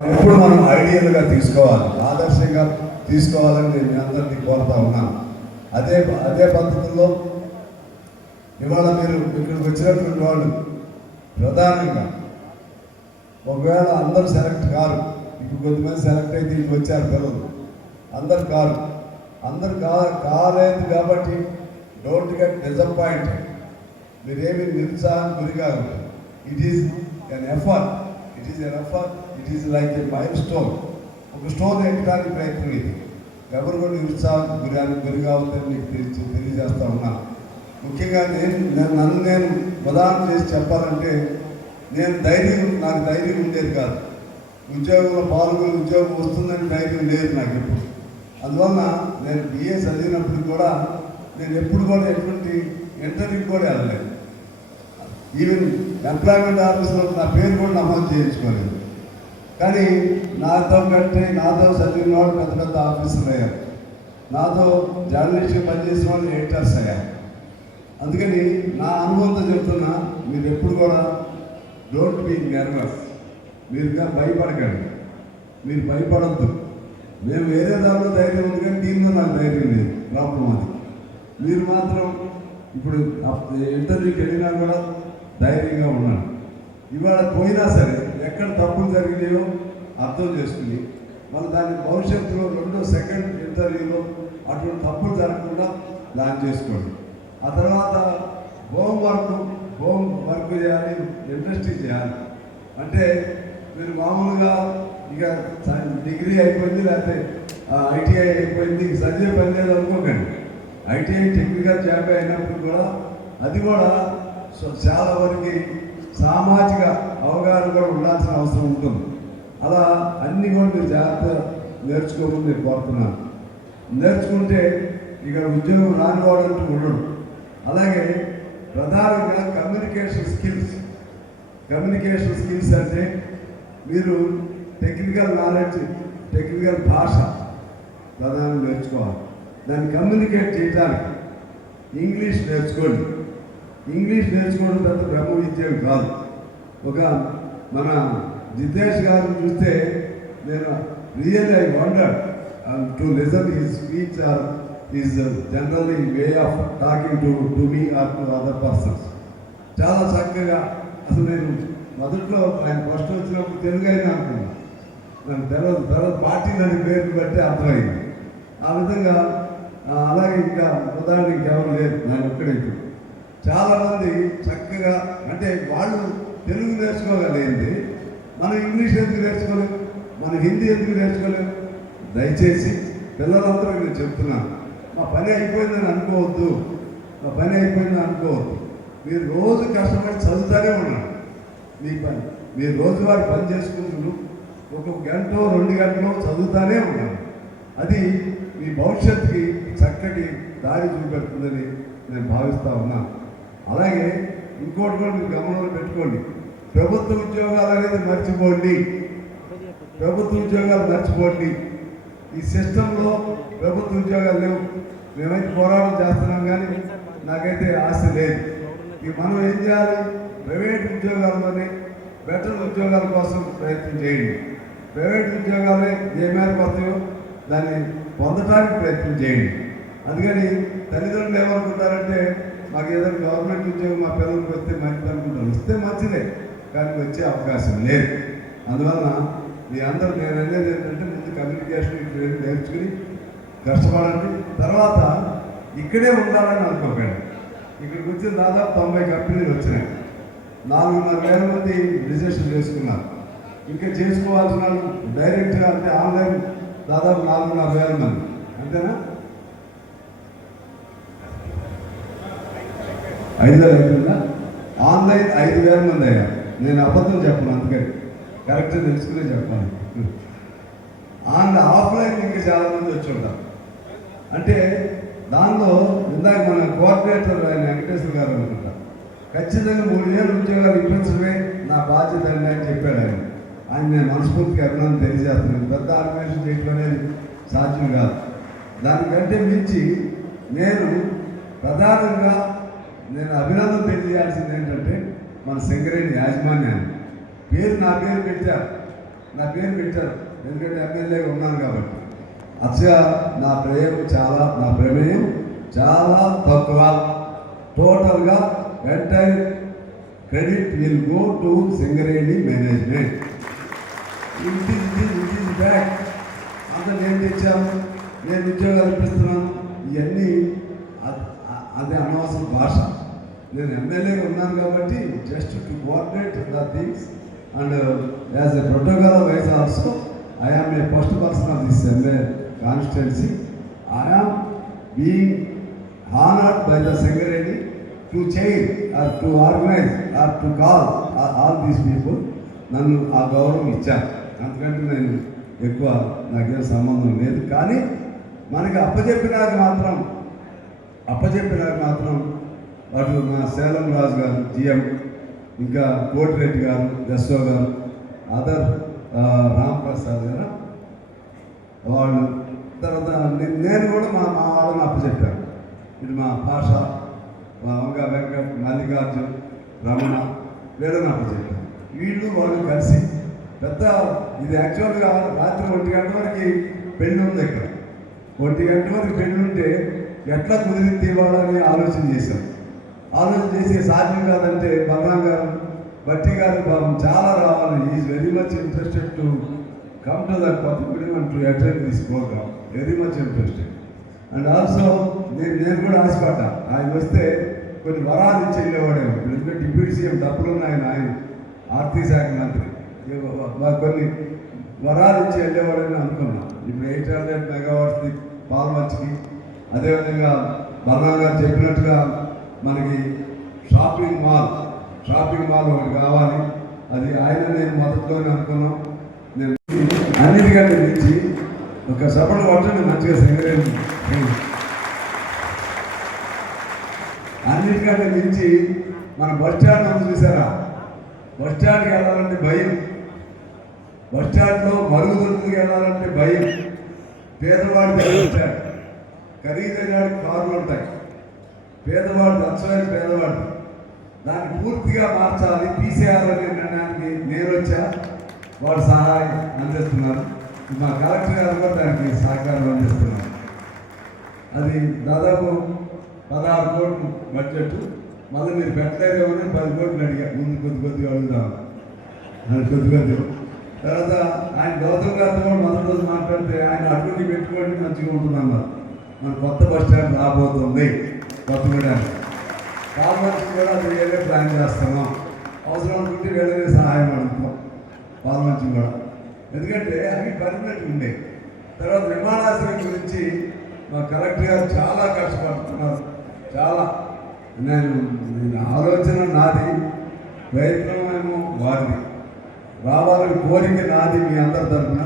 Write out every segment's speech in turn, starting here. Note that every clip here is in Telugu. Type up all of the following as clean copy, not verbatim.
ఎప్పుడు మనం ఐడియల్గా తీసుకోవాలి, ఆదర్శంగా తీసుకోవాలని నేను మీ అందరినీ కోరుతా ఉన్నాను. అదే అదే పద్ధతుల్లో ఇవాళ మీరు ఇక్కడికి వచ్చినటువంటి వాళ్ళు ప్రధానంగా ఒకవేళ అందరూ సెలెక్ట్ కారు, ఇప్పుడు కొద్దిమంది సెలెక్ట్ అయితే ఇంటికి వచ్చారు పిల్లలు, అందరు కారు, అందరు కాలేదు కాబట్టి డోంట్ గెట్ డిసప్పాయింటెడ్. మీరేమి నిరుత్సాహం గురి కాదు. It is an effort, it is like A mile stone. ఒక స్టోన్ ఎక్కడానికి ప్రయత్నం ఇది. ఎవరు కూడా నిరుత్సాహం గురి కావద్దని మీకు తెలియజేస్తా ఉన్నాను. ముఖ్యంగా నేను ఉదాహరణ చేసి చెప్పాలంటే నాకు ధైర్యం ఉండేది కాదు. ఉద్యోగంలో పాల్గొని ఉద్యోగం వస్తుందని ధైర్యం లేదు నాకు ఎప్పుడు. అందువల్ల నేను బిఏ చదివినప్పుడు కూడా నేను ఎప్పుడు కూడా ఎటువంటి ఇంటర్వ్యూకి కూడా వెళ్ళలేదు. ఈవెన్ ఎంప్లాయ్మెంట్ ఆఫీస్లో నా పేరు కూడా నమోదు చేయించుకోలేదు. కానీ నాతో చదివిన వాళ్ళు పెద్ద పెద్ద ఆఫీసర్లు అయ్యారు, నాతో జర్నలిస్ట్గా పనిచేసిన వాళ్ళు ఎడిటర్స్ అయ్యారు. అందుకని నా అనుభవంతో చెప్తున్నా, మీరు ఎప్పుడు కూడా డోంట్ బీ నర్వస్. మీరు భయపడకండి, మీరు భయపడద్దు. మేము వేరే దానిలో ధైర్యం ఉంది కానీ దీనిలో నాకు ధైర్యం లేదు, ప్రాబ్లం అది. మీరు మాత్రం ఇప్పుడు ఇంటర్వ్యూకి వెళ్ళినా కూడా ధైర్యంగా ఉన్నాను. ఇవాళ పోయినా సరే ఎక్కడ తప్పులు జరిగినాయో అర్థం చేసుకుని మనం దాన్ని భవిష్యత్తులో సెకండ్ ఇంటర్వ్యూలో అటువంటి తప్పులు జరగకుండా ప్లాన్ చేసుకోండి. ఆ తర్వాత హోమ్ వర్క్ చేయాలి, ఇండస్ట్రీ చేయాలి. అంటే మీరు మామూలుగా ఇక డిగ్రీ అయిపోయింది లేకపోతే ఐటీఐ అయిపోయింది, చదివే పని లేదు అనుకోకండి. ఐటీఐ టెక్నికల్ జాబ్ అయినప్పుడు కూడా అది కూడా చాలా వరకు సామాజిక అవగాహన కూడా ఉండాల్సిన అవసరం ఉంటుంది. అలా అన్నీ కూడా మీరు జాగ్రత్తగా నేర్చుకోమని నేను కోరుతున్నాను. నేర్చుకుంటే ఇక్కడ ఉద్యోగం రానివాడంటూ ఉండడు. అలాగే ప్రధానంగా కమ్యూనికేషన్ స్కిల్స్ అంటే మీరు టెక్నికల్ నాలెడ్జ్, టెక్నికల్ భాష ప్రధానంగా నేర్చుకోవాలి. దాన్ని కమ్యూనికేట్ చేయడానికి ఇంగ్లీష్ నేర్చుకోండి. ఇంగ్లీష్ నేర్చుకోవడం పెద్ద బ్రహ్మ విద్యం కాదు. మన జితేష్ గారిని చూస్తే నేను really I wondered to listen his speech or his generally way of talking to me or to other persons. చాలా చక్కగా, అసలు నేను మొదట్లో ఆయన ఫస్ట్ వచ్చినప్పుడు తెలుగు అయినా అనుకున్నాను, నాకు తర్వాత పార్టీ నన్ను పేరు బట్టి అర్థమైంది. ఆ విధంగా అలాగే ఇంకా ఉదాహరణ ఇంకెవరు లేదు, నేను ఒక్కడైతే. చాలామంది చక్కగా, అంటే వాళ్ళు తెలుగు నేర్చుకోగలిగింది, మనం ఇంగ్లీష్ ఎందుకు నేర్చుకోలేము, మనం హిందీ ఎందుకు నేర్చుకోలేము? దయచేసి పిల్లలందరూ నేను చెప్తున్నాను, మా పని అయిపోయిందని అనుకోవద్దు. మీరు రోజు కష్టపడి చదువుతానే ఉన్నాడు. మీరు రోజువారీ పని చేసుకుంటూ 1 గంట 2 గంటలు చదువుతానే ఉన్నాను. అది మీ భవిష్యత్తుకి చక్కటి దారి చూపెడుతుందని నేను భావిస్తూ ఉన్నాను. అలాగే ఇంకోటి కూడా మీరు గమనంలో పెట్టుకోండి, ప్రభుత్వ ఉద్యోగాలు అనేది మర్చిపోండి. ఈ సిస్టంలో ప్రభుత్వ ఉద్యోగాలు లేవు. మేమైతే పోరాటం చేస్తున్నాం కానీ నాకైతే ఆశ లేదు. ఇక మనం ఏం చేయాలి? ప్రైవేట్ ఉద్యోగాల్లోనే బెటర్ ఉద్యోగాల కోసం ప్రయత్నం చేయండి. ప్రైవేట్ ఉద్యోగాలే ఏ మేరకు వస్తాయో దాన్ని పొందడానికి ప్రయత్నం చేయండి. అందుకని తల్లిదండ్రులు ఏమనుకుంటారంటే, మాకు ఏదైనా గవర్నమెంట్ ఉద్యోగం మా పిల్లలకు వస్తే మంచిది అనుకుంటారు. వస్తే మంచిదే, కానీ వచ్చే అవకాశం లేదు. అందువలన మీ అందరూ నేను అనేది ఏంటంటే, ముందు కమ్యూనికేషన్ నేర్చుకుని కష్టపడండి. తర్వాత ఇక్కడే ఉండాలని అనుకోకండి. ఇక్కడికి వచ్చిన దాదాపు 90 కంపెనీలు వచ్చినాయి. 4,500 మంది రిజిస్టర్ చేసుకున్నారు. ఇంకా చేసుకోవాల్సిన వాళ్ళు డైరెక్ట్గా అంటే ఆన్లైన్ దాదాపు 4,500 మంది, అంతేనా? 5,000 అయిపోయిందా? ఆన్లైన్ 5,000 మంది అయ్యారు. నేను అబద్ధం చెప్పను, అందుకని కరెక్ట్గా తెలుసుకునే చెప్పాను. ఆఫ్లైన్ ఇంకా చాలామంది వచ్చి ఉంటారు. అంటే దానిలో ఇందాక మన కోఆర్డినేటర్ ఆయన వెంకటేశ్వర గారు అనుకుంటారు, ఖచ్చితంగా 3,000 ఉద్యోగాలు ఇప్పించడమే నా బాధ్యత అని చెప్పాడు ఆయన నేను మనస్ఫూర్తిగా అభినందన తెలియజేస్తున్నాను. పెద్ద ఆర్గనైజేషన్ చేయడం అనేది సాధ్యం కాదు. దానికంటే మించి నేను ప్రధానంగా అభినందన తెలియజేయాల్సింది ఏంటంటే, మన సింగరేణి యాజమాన్యాన్ని. నా పేరు పెట్టారు, నా పేరు పెట్టారు, ఎందుకంటే ఎమ్మెల్యేగా ఉన్నాను కాబట్టి. అచ్చా నా ప్రమేయం చాలా తక్కువ. టోటల్గా entire credit will go to Singareni management. It is back. అంత నేను తెచ్చాను, నేను ఉద్యోగాలు ఇప్పిస్తున్నాను, ఇవన్నీ అది అనవసరం భాష. నేను ఎమ్మెల్యేగా ఉన్నాను కాబట్టి just to coordinate the things and as a protocol wise also I am a first person of this MLA constituency. I am being honored by the Singareni to change or to organize or to call all these people. నన్ను ఆ గౌరవం ఇచ్చాను, అందుకంటే నేను ఎక్కువ నాకేం సంబంధం లేదు. కానీ మనకి అప్పచెప్పినాక మాత్రం అటు మా సేలం రాజు గారు జిఎం, ఇంకా కోటిరెడ్డి గారు, ఎస్ఓ గారు, అదర్ రాంప్రసాద్ గారు వాళ్ళు, తర్వాత నేను కూడా మా వాళ్ళని అప్పచెప్పాను. ఇది మా భాష, మా వంగ వెంకట్, మల్లికార్జున్, రమణ, వీళ్ళని అప్పచెప్పాను. వీళ్ళు వాళ్ళు కలిసి పెద్ద ఇది యాక్చువల్గా రాత్రి 1 గంట వరకు పెళ్ళి ఉంది. ఇక్కడ 1 గంట వరకు పెళ్ళి ఉంటే ఎట్లా కుదిరింది ఇవ్వాలని ఆలోచన చేసి సాధ్యం కాదంటే బలరాం గారు, బట్టి గారు పాపం చాలా రావాలి, is very much interested to come to the Kothagudem and to attend this programme, very much interested. And also నేను కూడా ఆశపడ్డా, ఆయన వస్తే కొన్ని వరాలు ఇచ్చి వెళ్ళేవాడేమో. ఎందుకంటే డిప్యూటీ సీఎం డబ్బులు ఉన్నాయి, ఆయన ఆర్థిక శాఖ మంత్రి, కొన్ని వరాలు ఇచ్చి వెళ్ళేవాడని అనుకున్నాం. ఇప్పుడు 800 మెగావాట్స్ది పాల్మంచికి, అదేవిధంగా బలరాం గారు చెప్పినట్టుగా మనకి షాపింగ్ మాల్ ఒకటి కావాలి. అది ఆయన నేను మొదట్లోనే అనుకున్నాం. నేను అన్నిటికంటే మించి ఒక సభలు పట్టండి మంచిగా సింగరేణి, అన్నిటికంటే మించి మన బస్ స్టాండ్ ఉంది చూసారా, బస్ స్టాండ్కి వెళ్ళాలంటే భయం, బస్ స్టాండ్లో మరుగుదొడ్లకు వెళ్ళాలంటే భయం. పేదవాడికి బస్ స్టాండ్, ఖరీదైన కార్లు ఉంటాయి, పేదవాడు అచ్చమైన పేదవాడు, దాన్ని పూర్తిగా మార్చాలి, తీసేయాలనే నిర్ణయానికి నేను వచ్చా. వాడు సహాయం అందిస్తున్నారు, మా కలెక్టర్ గారు కూడా దానికి సహకారం అందిస్తున్నారు. అది దాదాపు 16 కోట్లు బడ్జెట్. మళ్ళీ మీరు పెట్టలేదేమని 10 కోట్లు అడిగా, ముందు కొద్దిగా అడుగుదాం అని కొద్దిగా. తర్వాత ఆయన గౌతమ్ గారితో కూడా మొదటి రోజు మాట్లాడితే ఆయన అటువంటి పెట్టుకోండి మంచిగా ఉంటుందన్నారు. మన కొత్త బస్ స్టాండ్ రాబోతుంది కొత్తగూడెం, పాల్మంచి కూడా అది వేరే ప్లాన్ చేస్తున్నాం. అవసరం అనుకుంటే వేరే సహాయం అడుగుతాం పాల్మంచి కూడా, ఎందుకంటే అవి పర్మనెంట్ ఉండే. తర్వాత విమానాశ్రయం గురించి మా కలెక్టర్ గారు చాలా కష్టపడుతున్నారు. చాలా నేను ఆలోచన నాది, ప్రయత్నం ఏమో వారిది, రావాలని కోరిక నాది, మీ అందరి తరఫున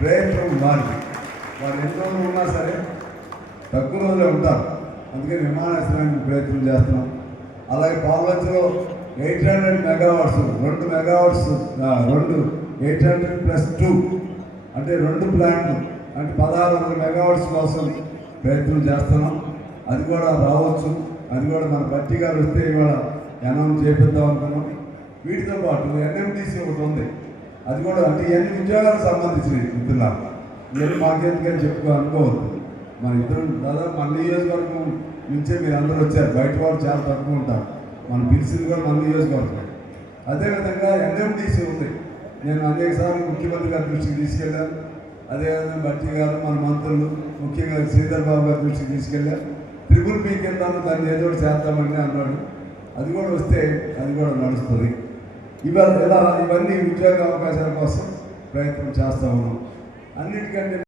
ప్రయత్నం వారిది. వారు ఎన్నో ఉన్నా సరే తక్కువ రోజులే ఉంటారు, అందుకని విమానాశ్రయానికి ప్రయత్నం చేస్తున్నాం. అలాగే పాల్వంచిలో 800 మెగావాట్స్, 2 మెగావాట్స్, 800+2 అంటే 2 ప్లాంట్లు అంటే 1600 మెగావాట్స్ కోసం ప్రయత్నం చేస్తున్నాం. అది కూడా రావచ్చు, అది కూడా మన బట్టి గారు వస్తే ఇవాళ అనౌన్స్ చేపిద్దాం అనుకున్నాం. వీటితో పాటు ఎన్ఎండిసి ఒకటి ఉంది, అది కూడా అంటే ఇవన్నీ ఉద్యోగాలకు సంబంధించినవి. మిత్రులారా, ఇవన్నీ మాకెందుకని అనుకోవద్దు. మన ఇద్దరు దాదాపు మన నియోజకవర్గం నుంచే మీరు అందరూ వచ్చారు, బయట వాళ్ళు చాలా తక్కువ ఉంటారు. మన పిలిచింది కూడా మన నియోజకవర్గం. అదేవిధంగా ఎన్ఎండిసి ఉంది, నేను అనేక సార్లు ముఖ్యమంత్రి గారి దృష్టికి తీసుకెళ్ళాను. అదేవిధంగా బట్టి గారు, మన మంత్రులు, ముఖ్యంగా శ్రీధర్ బాబు గారి దృష్టికి తీసుకెళ్ళారు. త్రిపుల్ పీ కింద దాన్ని ఏదో చేద్దామని అన్నాడు. అది కూడా వస్తే అది కూడా నడుస్తుంది. ఇవన్నీ ఉద్యోగ అవకాశాల కోసం ప్రయత్నం చేస్తూ ఉన్నాం. అన్నిటికంటే